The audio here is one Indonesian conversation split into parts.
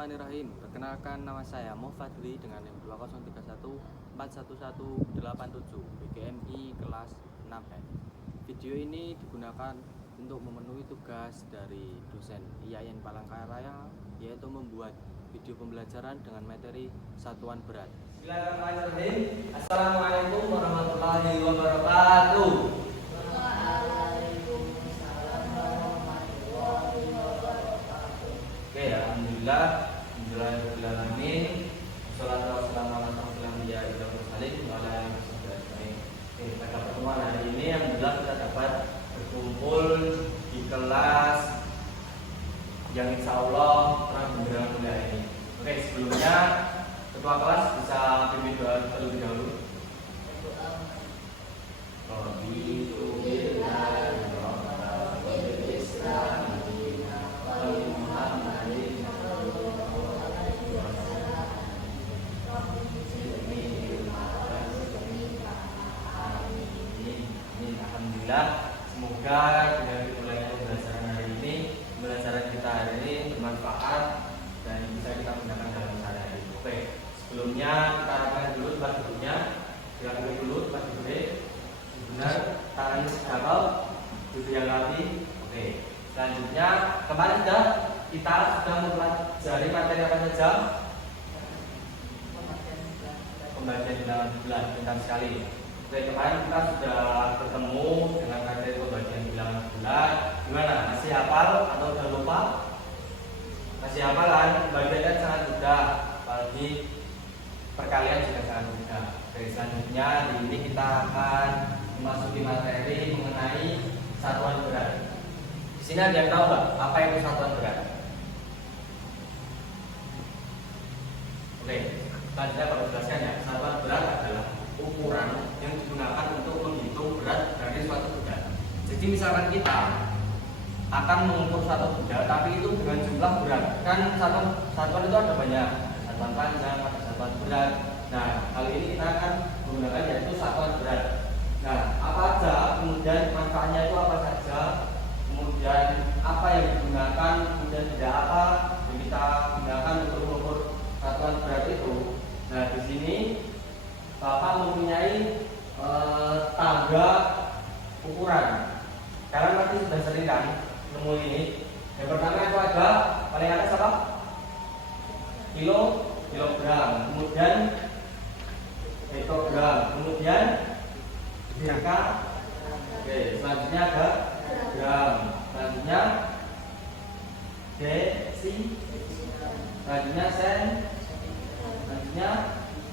Bismillahirrahmanirrahim. Perkenalkan, nama saya Mofadli dengan NIM 203141187 BGMI kelas 6N. Video ini digunakan untuk memenuhi tugas dari dosen IAIN Palangkaraya, yaitu membuat video pembelajaran dengan materi satuan berat. Bismillahirrahmanirrahim. Assalamualaikum warahmatullahi wabarakatuh. Oke, alhamdulillah, alhamdulillahirobbilalamin. Wassalatu wassalamu ala asyrofil anbiya'i wal mursalin wa ala alihi wasallam. Pada pertemuan hari ini alhamdulillah kita dapat berkumpul di kelas yang insya Allah terang benderang kuliah ini. Oke, sebelumnya ketua kelas bisa pimpin doa terlebih dahulu. Alhamdulillah, semoga dengan dimulainya pembelajaran hari ini, pembelajaran kita hari ini bermanfaat dan bisa kita gunakan dalam sehari-hari. Oke, sebelumnya kita akan dulu tempat duduknya. Silakan dulu tempat duduknya. Benar, tangan segala, duduk yang rapi. Oke, selanjutnya kemarin kita sudah mempelajari materi apa saja? Pembagian bilangan bulan, pintar sekali. Oke, kemarin kita sudah bertemu dengan materi pembagian bilangan bulan. Gimana? Masih hafal atau udah lupa? Masih hafal kan? Pembagiannya sangat mudah, apalagi perkalian juga sangat mudah. Oke, selanjutnya hari ini kita akan memasuki materi mengenai satuan berat. Di sini ada yang tahu nggak apa itu satuan berat? Oke, selanjutnya kalau jelaskan ya, satuan berat adalah ukuran yang digunakan untuk menghitung berat dari suatu benda. Jadi misalkan kita akan mengukur satu benda, tapi itu dengan jumlah berat. Kan satuan itu ada banyak, satuan panjang, ada satuan berat. Nah, kali ini kita akan menggunakan yaitu satuan berat. Nah, apa aja, kemudian manfaatnya itu apa saja, kemudian apa yang digunakan, kemudian tidak apa yang kita gunakan untuk mengukur satuan berat itu. Nah, di sini Bapak mempunyai tangga ukuran. Karena nanti sudah sering kan nemu ini. Yang pertama itu ada paling atas apa? Kilogram. Kemudian hektogram. Kemudian deka. Oke, selanjutnya ada gram. Selanjutnya desi. Selanjutnya sen. Selanjutnya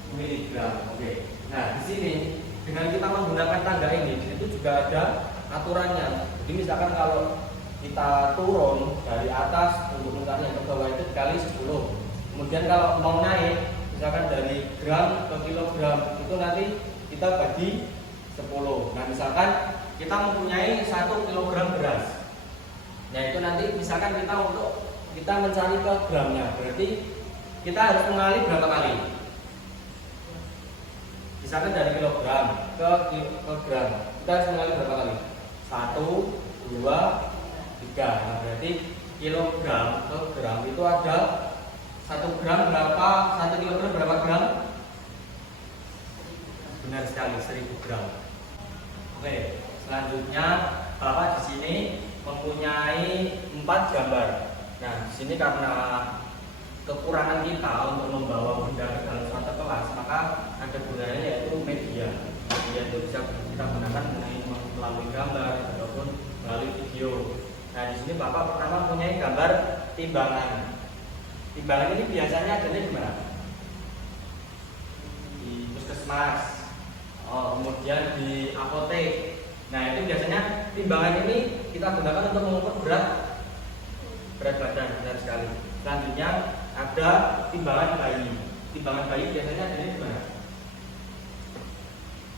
miligram. Oke. Nah, di sini dengan kita menggunakan tangga ini itu juga ada aturannya. Jadi misalkan kalau kita turun dari atas untuk mengangkat yang ke bawah itu dikali 10. Kemudian kalau mau naik misalkan dari gram ke kilogram itu nanti kita bagi 10. Nah, misalkan kita mempunyai 1 kilogram beras. Nah, itu nanti misalkan kita mencari ke gramnya, berarti kita harus mengalih berapa kali? Misalkan dari kilogram ke gram, kita harus mengalih berapa kali? 1, 2, 3. Nah, berarti kilogram ke gram itu ada 1 gram berapa? 1 kilogram berapa gram? Benar sekali, 1000 gram. Oke, selanjutnya Bapak di sini mempunyai 4 gambar. Nah, di sini karena kekurangan kita untuk membawa benda ke dalam suatu kelas, maka ada gunanya yaitu media. Media itu bisa kita gunakan melalui gambar ataupun melalui video. Nah, di sini Bapak pertama mempunyai gambar timbangan. Timbangan ini biasanya adanya di mana? Di puskesmas. Kemudian di apotek. Nah, itu biasanya timbangan ini kita gunakan untuk mengukur berat badan, benar sekali. Selanjutnya ada timbangan bayi. Timbangan bayi biasanya ada di mana?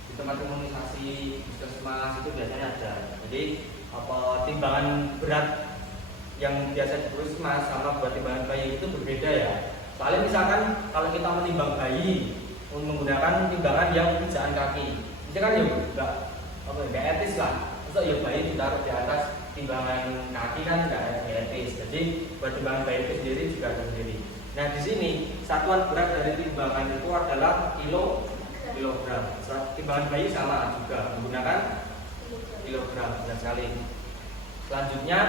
Di tempat imunisasi, puskesmas itu biasanya ada. Jadi timbangan berat yang biasa di puskesmas sama buat timbangan bayi itu berbeda ya. Soalnya misalkan kalau kita menimbang bayi menggunakan timbangan yang pijakan kaki, itu kan ya enggak etis lah. Masa ya bayi ditaruh di atas timbangan kaki kan nggak etis. Jadi buat timbangan bayi itu sendiri juga ada sendiri. Nah, di sini satuan berat dari timbangan itu adalah kilogram. Timbangan bayi sama juga menggunakan kilogram, benar sekali. Selanjutnya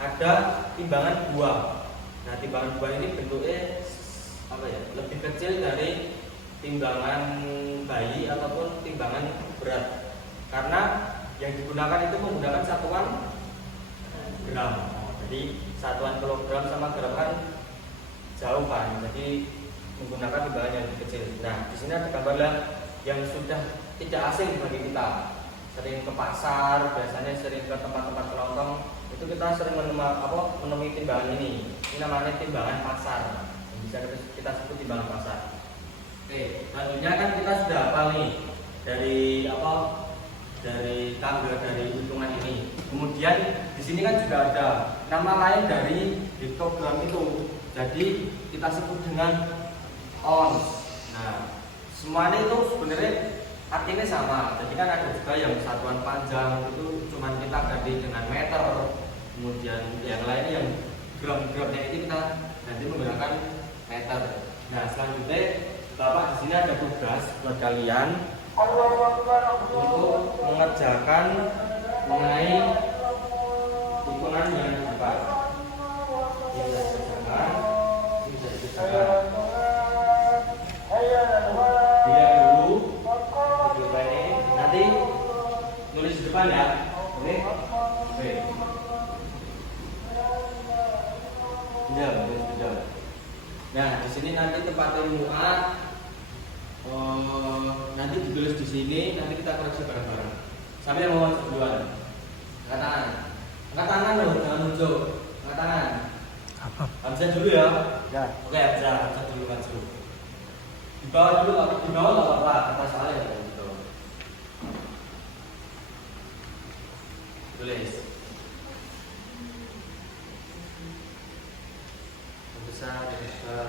ada timbangan buah. Nah, timbangan buah ini bentuknya apa ya? Lebih kecil dari timbangan bayi ataupun timbangan berat. Karena yang digunakan itu menggunakan satuan gram. Jadi satuan kilogram sama gram kan jauh kan. Jadi menggunakan timbangan yang lebih kecil. Nah, di sini ada gambarnya yang sudah tidak asing bagi kita. Sering ke pasar, biasanya sering ke tempat-tempat kelontong, itu kita sering menemui timbangan ini. Ini namanya timbangan pasar. Bisa kita sebut timbangan pasar. Oke, selanjutnya kan kita sudah hafal nih dari tanggal dari hitungan ini. Kemudian di sini kan juga ada nama lain dari hektogram itu. Jadi kita sebut dengan ons. Nah, semuanya itu sebenarnya artinya sama. Jadi kan ada juga yang satuan panjang itu cuman kita ganti dengan meter. Kemudian yang lainnya yang gram-gramnya itu kita ganti menggunakan meter. Nah, selanjutnya Bapak di sini ada tugas buat kalian untuk mengerjakan mengenai hitungan dengan cepat. Ini bisa dikerjakan, ini bisa dikerjakan. Dilihat dulu video ini, nanti nulis di depan ya. Oke, oke. Sudah. Nah, di sini nanti tempatnya muat. Nanti ditulis di sini, nanti kita koreksi bareng-bareng. Sampai yang mau duluan. Angkat tangan loh, jangan muncul. Angkat tangan. Hamzah dulu ya. Ya. Oke, Hamzah dulu maju. Di bawah dulu, di bawah nggak apa-apa, kata soalnya ya gitu. Tulis. Besar, besar.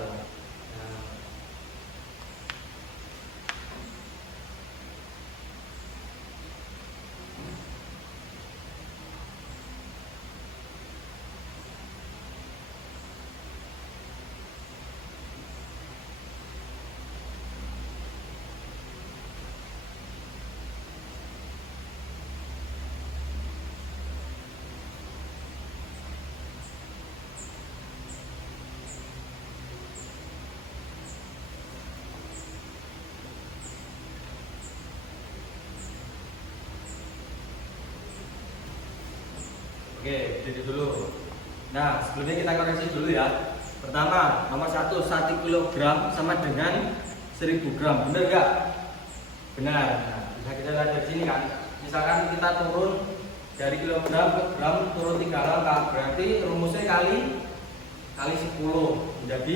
Oke, jadi dulu. Nah, sebelumnya kita koreksi dulu ya. Pertama, nomor 1 kilogram sama dengan 1000 gram. Benar nggak? Benar. Nah, bisa kita lihat dari sini kan. Misalkan kita turun dari kilogram ke gram, turun 3 langkah. Berarti rumusnya kali 10 menjadi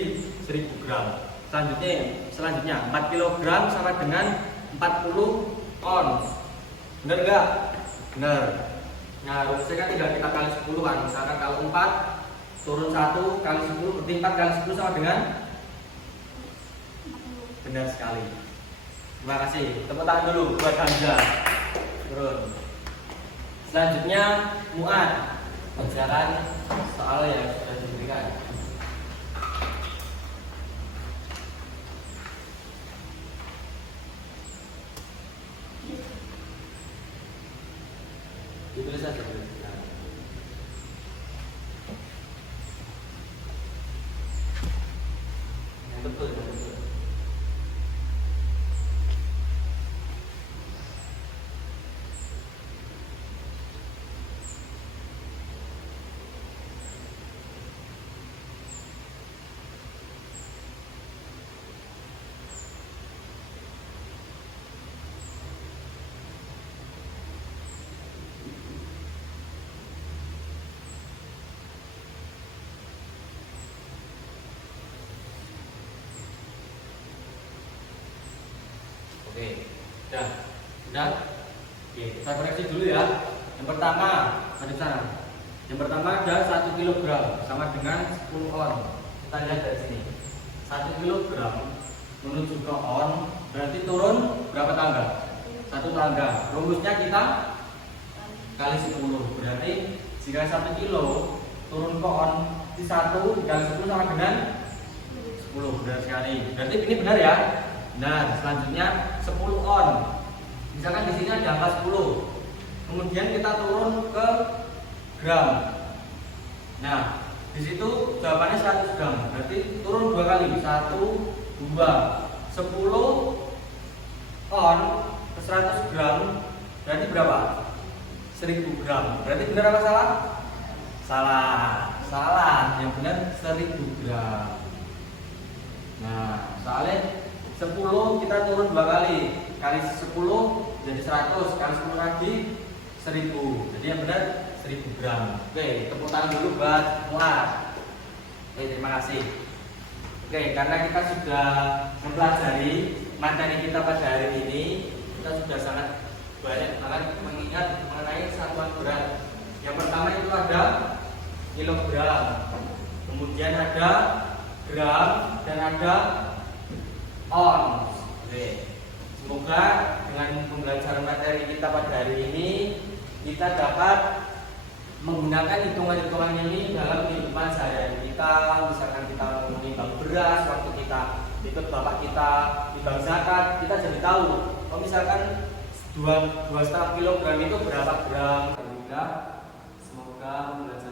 1000 gram. Selanjutnya 4 kilogram sama dengan 40 ons. Benar nggak? Benar. Nah, rumusnya kan tinggal kita kali 10 kan. Misalkan kalau 4 turun 1 kali 10 berarti 4 kali 10 sama dengan benar sekali. Terima kasih. Tepuk tangan dulu buat Hamzah. Turun. Selanjutnya muat. Kerjakan soal yang sudah diberikan. Ditulis saja. Yang betul. Oke, sudah. Oke, kita koreksi dulu ya. Yang pertama, ada sana. Yang pertama ada 1 kilogram sama dengan 10 on. Kita lihat dari sini. 1 kilogram menuju ke on berarti turun berapa tangga? 1 tangga. Rumusnya kita kali 10. Berarti jika 1 kilo turun ke on di 1 dikali 10 sama dengan 10. benar sekali. Berarti ini benar ya. Nah, selanjutnya 10 on. Misalkan di sini ada angka 10. Kemudian kita turun ke gram. Nah, di situ jawabannya 100 gram. Berarti turun 2 kali. 1, 2. 10 on ke 100 gram. Berarti berapa? 1000 gram. Berarti benar apa salah? Salah. Yang benar 1000 gram. Nah, soalnya 10 kita turun 2 kali. Kali 10 jadi 100, kali 10 lagi 1000. Jadi yang benar 1000 gram. Oke, tepuk tangan dulu buat kelas. Oke, terima kasih. Oke, karena kita sudah mempelajari materi kita pada hari ini, kita sudah sangat banyak banget mengingat mengenai satuan berat. Yang pertama itu ada kilogram, kemudian ada gram, dan ada ons. Oke. Semoga dengan pembelajaran materi kita pada hari ini kita dapat menggunakan hitungan-hitungan ini dalam kehidupan sehari-hari kita. Misalkan kita menimbang beras, waktu kita ikut bapak kita timbang zakat, kita jadi tahu. Kalau misalkan 2,5 kilogram itu berapa gram? Semoga pembelajaran